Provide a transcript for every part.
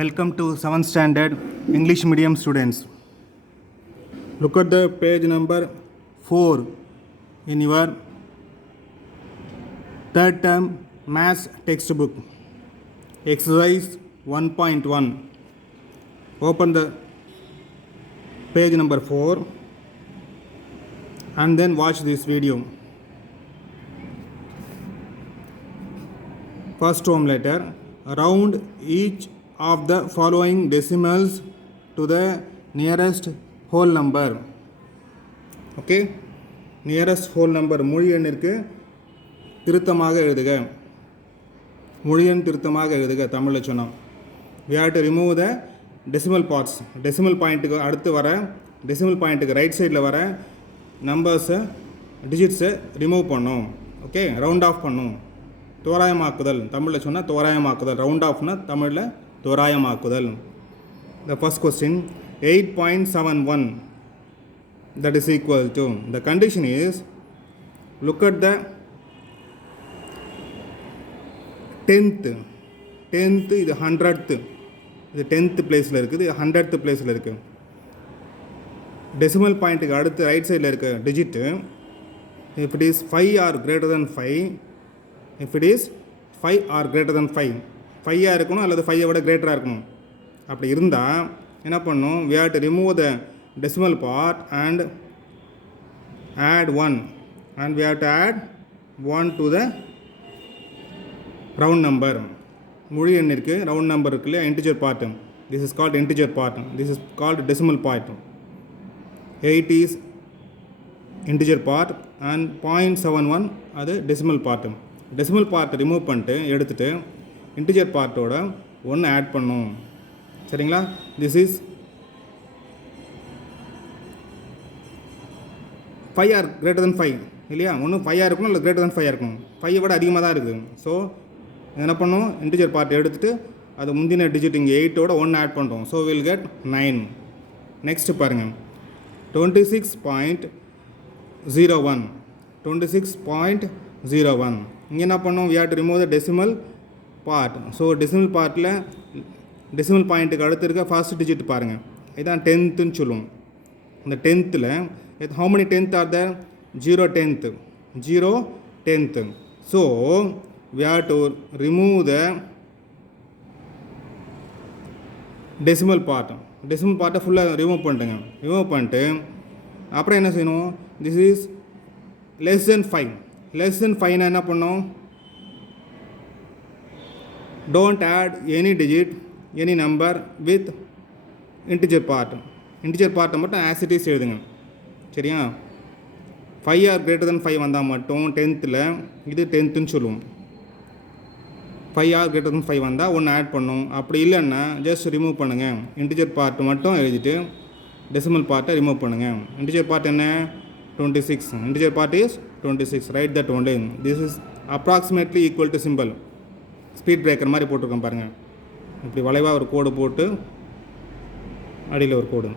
Welcome to 7th standard English medium students. Look at the page number 4 in your third term maths textbook. Exercise 1.1. Open the page number 4 and then watch this video. First home letter. Round each of the following decimals to the nearest whole number. Okay, nearest whole number மொழி எண்ணிற்கு திருத்தமாக எழுதுக. மொழி எண் திருத்தமாக எழுதுக தமிழில் சொன்னோம். We have to remove the decimal parts. decimal பாயிண்ட்டுக்கு அடுத்து வர decimal பாயிண்ட்டுக்கு ரைட் சைடில் வர நம்பர்ஸை டிஜிட்ஸை ரிமூவ் பண்ணோம். ஓகே, ரவுண்ட் ஆஃப் பண்ணும். தோராயமாக்குதல் தமிழில் சொன்னால் தோராயமாக்குதல். ரவுண்ட் ஆஃப்னா தமிழில் தோராயமாக்குதல். The first question 8.71 that is equal to, the condition is, look at the 10th இது 100th, இது 10th பிளேஸில் இருக்குது, இது 100th பிளேஸில் இருக்குது. டெசிமல் பாயிண்ட்டுக்கு அடுத்து ரைட் சைடில் இருக்க digit if it is 5 or greater than 5, if it is 5 or greater than 5, 5 இருக்கணும் அல்லது 5 விட கிரேட்டராக இருக்கணும். அப்படி இருந்தால் என்ன பண்ணணும், we have to remove the decimal part and add 1, and we have to add 1 to the round number. முழு எண்ணிற்கு ரவுண்ட் நம்பர் இருக்கு இல்லையா, integer part. this is called integer part, this is called decimal part. 8 is integer part and 0.71 அது decimal part. decimal part remove பண்ணிட்டு எடுத்துகிட்டு integer பார்ட்டோட 1 add பண்ணும். சரிங்களா, this is 5 or greater than 5 இல்லையா, ஒன்று 5 இருக்கணும் இல்லை கிரேட்டர் தென் 5 இருக்கணும். 5 விட அதிகமாக தான் இருக்குது. ஸோ என்ன பண்ணும், இன்டிஜர் பார்ட் எடுத்துகிட்டு அது முந்தின டிஜிட் இங்கே 8ஓட 1 ஆட் பண்ணுறோம். So will get 9. நெக்ஸ்ட் பாருங்கள் 26.01. 26.01 இங்கே என்ன பண்ணோம், we have to remove the decimal part. So decimal பார்ட்டில் டெசிமல் பாயிண்ட்டுக்கு அடுத்து இருக்க ஃபர்ஸ்ட் டிஜிட் பாருங்கள், இதுதான் 10th சொல்லுவோம். இந்த 10th how many 10th are there? 0 10th. So we have to remove the decimal part. Decimal பார்ட்டை ஃபுல்லாக ரிமூவ் பண்ணிட்டுங்க. ரிமூவ் பண்ணிட்டு அப்புறம் என்ன செய்யணும், this is less than 5. less than 5 என்ன பண்ணோம், don't add any digit, any number with integer part. integer part மட்டும் as it is எழுதுங்க. சரியா, 5 ஆர் கிரேட்டர் தென் 5 வந்தால் மட்டும் 10th இது 10th சொல்லுவோம். 5 ஆர் கிரேட்டர் தென் 5 வந்தால் 1 ஆட் பண்ணும். அப்படி இல்லைன்னா ஜஸ்ட் ரிமூவ் பண்ணுங்கள். இன்டிஜர் பார்ட் மட்டும் எழுதிட்டு டெசிமல் பார்ட்டை ரிமூவ் பண்ணுங்கள். இன்டிஜர் பார்ட் என்ன, 26. Integer part is 26. Right that only. This is approximately equal to simple. Speed breaker மாதிரி போட்டிருக்கோம் பாருங்கள். இப்படி வளைவாக ஒரு கோடு போட்டு அடியில் ஒரு கோடு.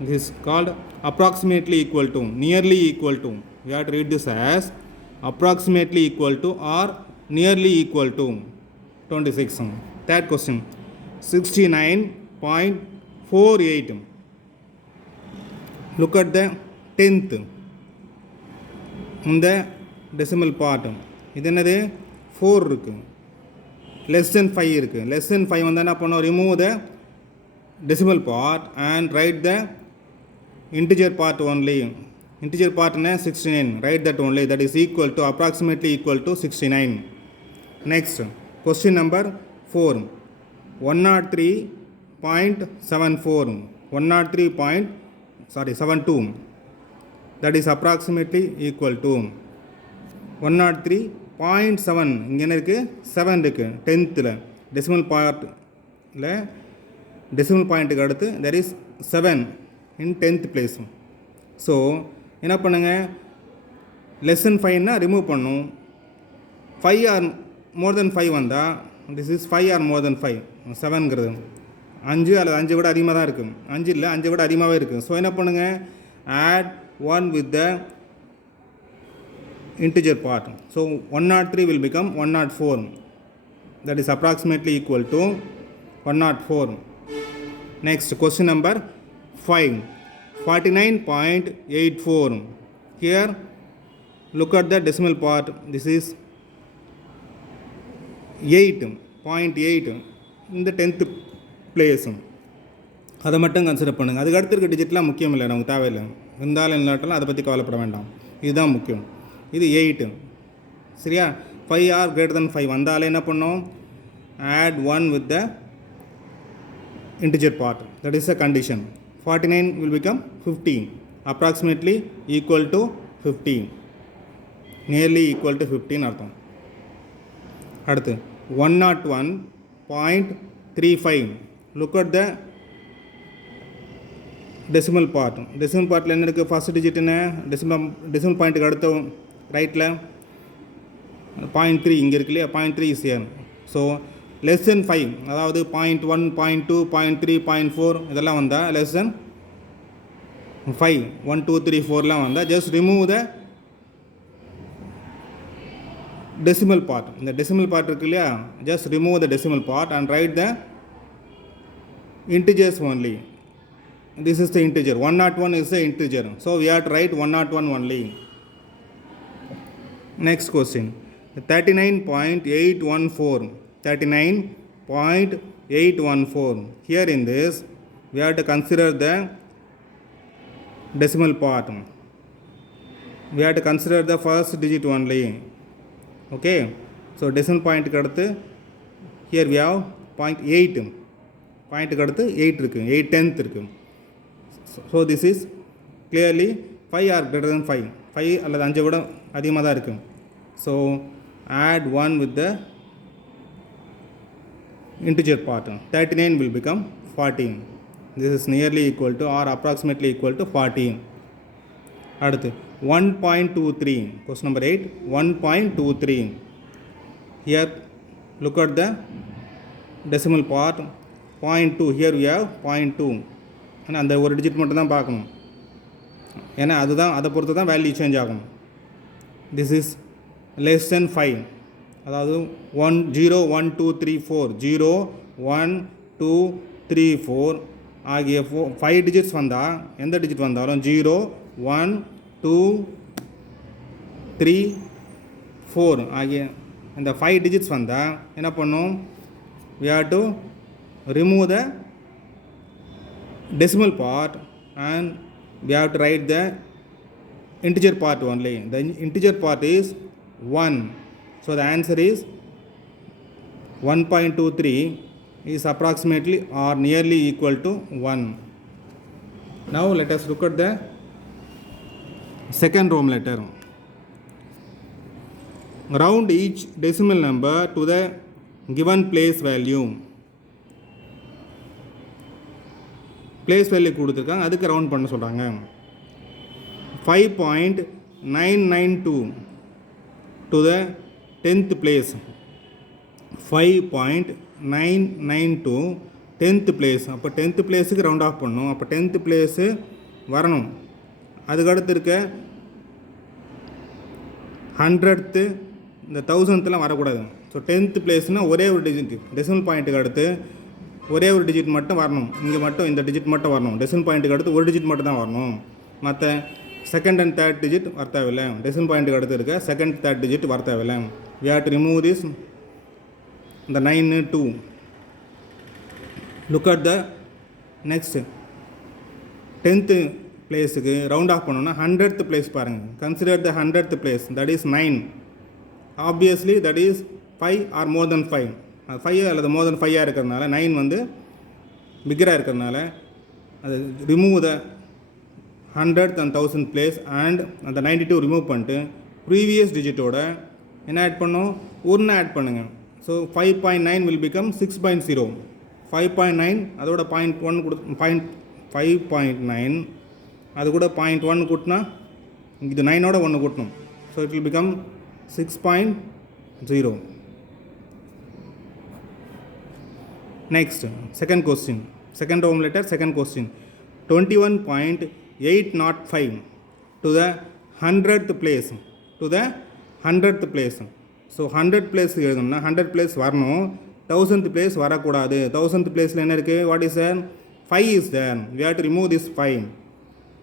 This is called approximately equal to, nearly equal to. You have to read this as approximately equal to or nearly equal to 26. Third question 69.48. Look at the 10th இந்த டெசிமல் பார்ட். இது என்னது, 4 இருக்குது, less than 5 இருக்குது. less than 5 வந்தால் என்ன பண்ணோம், remove the decimal part and write the integer part only. integer part என்ன, 69. write that only. that is equal to, approximately equal to 69. next question number 4. 103.74. 103.72 that is approximately equal to 103.7. இங்கே என்ன இருக்குது, 7 இருக்குது 10th. Decimal பார்ட்டில் டெசிமல் பாயிண்ட்டுக்கு அடுத்து there is 7 in 10th place. So என்ன பண்ணுங்கள், less than 5னா ரிமூவ் பண்ணும். 5 ஆர் மோர் தென் 5 வந்தால் this is 5 or more than 5. 7ங்கிறது 5 அல்லது 5 விட அதிகமாக தான் இருக்குது. 5 இல்லை, 5 விட அதிகமாகவே இருக்குது. ஸோ என்ன பண்ணுங்கள், add 1 with the integer part. So 103 will become 104. That is approximately equal to 104. Next question number 5. 49.84. Here look at the decimal part. This is 8.8 in the 10th place. அதை மட்டும் கன்சிடர் பண்ணுங்கள். அதுக்கு அடுத்து இருக்க டிஜிட்லாம் முக்கியம் இல்லை, நமக்கு தேவையில்லை. இருந்தாலும் இல்லாட்டாலும் அதை பற்றி கவலைப்பட வேண்டாம். இதுதான் முக்கியம். இது 8 சரியா. 5 ஆர் கிரேட்டர் தென் 5 வந்தாலே என்ன பண்ணோம், add 1 with the integer part. That is a condition. 49 will become 15, approximately equal to 15, nearly equal to 15 அர்த்தம். அடுத்து 101.35. look at the decimal part. decimal partல என்ன இருக்குது, ஃபர்ஸ்ட் டிஜிட் என்ன, decimal பாயிண்ட்டுக்கு அடுத்த ரைட்டில் 0.3 இங்கே இருக்கு இல்லையா, 0.3 is here. So less than 5, அதாவது 0.1, 0.2, 0.3, 0.4 இதெல்லாம் வந்தால் லெஸ் தென் 5, 1, 2, 3, 4லாம் வந்தால் just remove the decimal part. இந்த decimal part இருக்கு இல்லையா, just remove the decimal part and write the integers only. This is the integer. 101 is the integer. So we have to write 101 only. Next question. 39.814. 39.814. Here in this, we have to consider the decimal part. We have to consider the first digit only. Okay. So decimal point kaduthu here we have 0.8. Point kaduthu 8 irukku, 8/10 irukku. So this is clearly 5 or greater than 5. 5 அல்லது 5 விட அதிகமாக தான் இருக்குது. So add 1 with the integer part. 39 will become 14. This is nearly equal to or approximately equal to 14. அடுத்து 1.23. question number 8. 1.23. here look at the decimal part. 0.2. here we have 0.2. ஆனால் அந்த ஒரு டிஜிட் மட்டும் தான் பார்க்கணும், ஏன்னா அதுதான் அதை பொறுத்து தான் வேல்யூ சேஞ்ச் ஆகும். திஸ் இஸ் லெஸ் தென் 5, அதாவது 0, 1, 2, 3, 4, 0, 1, 2, 3, 4 ஆகிய 5 டிஜிட்ஸ் வந்தால், எந்த டிஜிட் வந்தாலும் 0, 1, 2, 3, 4 ஆகிய இந்த 5 டிஜிட்ஸ் வந்தால் என்ன பண்ணும், we have to remove the decimal part and we have to write the integer part only. The integer part is 1. So the answer is 1.23 is approximately or nearly equal to 1. Now let us look at the second Roman letter. Round each decimal number to the given place value. Place value கொடுத்துருக்காங்க, அதுக்கு ரவுண்ட் பண்ண சொல்கிறாங்க. 5.992 to the 10th place. 5.992 10th place. அப்போ 10th பிளேஸுக்கு round of பண்ணணும். அப்போ 10th place வரணும். அதுக்கடுத்து இருக்க 100th இந்த 1000லாம் வரக்கூடாது. ஸோ 10th பிளேஸ்னால் ஒரே ஒரு டிஜிட், டெசிமல் பாயிண்ட்டுக்கு அடுத்து ஒரே ஒரு டிஜிட் மட்டும் வரணும். இங்கே மட்டும் இந்த டிஜிட் மட்டும் வரணும். டெசிமல் பாயிண்ட்டுக்கு அடுத்து ஒரு டிஜிட் மட்டும் தான் வரணும். மற்ற செகண்ட் அண்ட் தேர்ட் டிஜிட் வர தேவையில்லை. டெசிமல் பாயிண்ட்டுக்கு அடுத்து இருக்க செகண்ட் தேர்ட் டிஜிட் வர தேவையில்லை. we have to remove this, the 9, 2. look at the next 10th பிளேஸுக்கு ரவுண்ட் ஆஃப் பண்ணோன்னா 100th பிளேஸ் பாருங்கள். Consider the 100th place, that is 9. Obviously that is 5 or more than 5. 5 அல்லது மோர் தென் 5 இருக்கிறதுனால 9 வந்து பிக்கராக இருக்கிறதுனால அது remove the 100th and 1000th place and அந்த 92 ரிமூவ் பண்ணிட்டு ப்ரீவியஸ் டிஜிட்டோட என்ன ஆட் பண்ணோம், ஒன்று ஆட் பண்ணுங்கள். ஸோ 5.9 வில் பிகம் 6.0. 5.9 அதோட 0.1 5.9 அது கூட 0.1 கூட்டினா இது 9ஓட 1 கூட்டணும். So it will become 6.0. Next, second question. Second Roman letter, second question. 21.805 to the 100th place. To the 100th place. So 100 place எழுதணும்னா 100 place வரணும். 1000th place வரக்கூடாது. 1000th placeல என்ன இருக்குது? What is there? 5 is there. we have to remove this 5.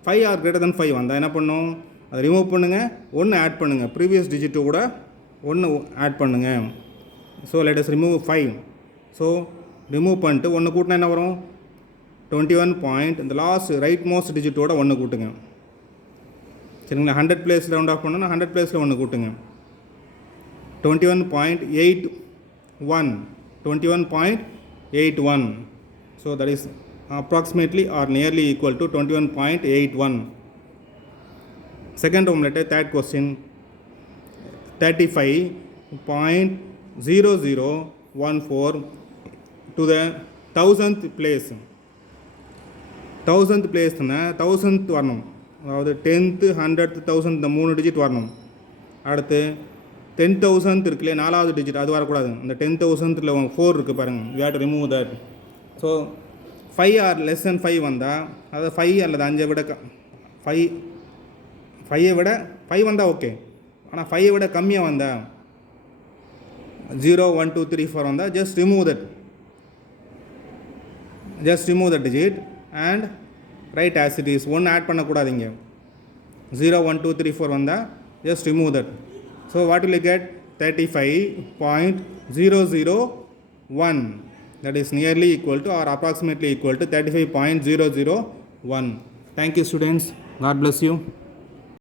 5 or greater than 5 வந்தால் என்ன பண்ணும்? அதை ரிமூவ் பண்ணுங்கள், 1 ஆட் பண்ணுங்கள், ப்ரீவியஸ் டிஜிட்டு கூட 1 ஆட் பண்ணுங்கள். So let us remove 5. So remove பண்ணிட்டு 1 கூட்டினா என்ன வரும்? 21 பாயிண்ட். இந்த லாஸ்ட் ரைட் மோஸ்ட் டிஜிட்டோட 1 கூட்டுங்க. சரிங்களா? 100 பிளேஸில் ரவுண்ட் ஆஃப் பண்ணோன்னா 100 பிளேஸில் 1 கூட்டுங்க. 21.81. 21.81. So that is approximately or nearly equal to 21.81. Second home letter, third question, 35.0014 to the 1000th place. 1000th place na 1000th வரணும். அதாவது 10th 100th 1000th இந்த 3 டிஜிட் வரணும். அடுத்து 10,000th இருக்குல்லையே 4வது டிஜிட் அது வரக்கூடாது. இந்த 10,000th 4 இருக்குது பாருங்கள். we have to remove that. So 5 or less than 5 வந்தால், அதாவது 5 அல்லது 5 விட 5 விட 5 வந்தால் ஓகே. ஆனால் 5 விட கம்மியாக வந்தால் 0 1 2 3 4 வந்தால் just remove that digit and write as it is. 1 ஆட் பண்ணக்கூடாதீங்க. 0 1 2 3 4 வந்தால் just remove that. So what will you get? 35.001. That is nearly equal to or approximately equal to 35.001. Thank you students. God bless you.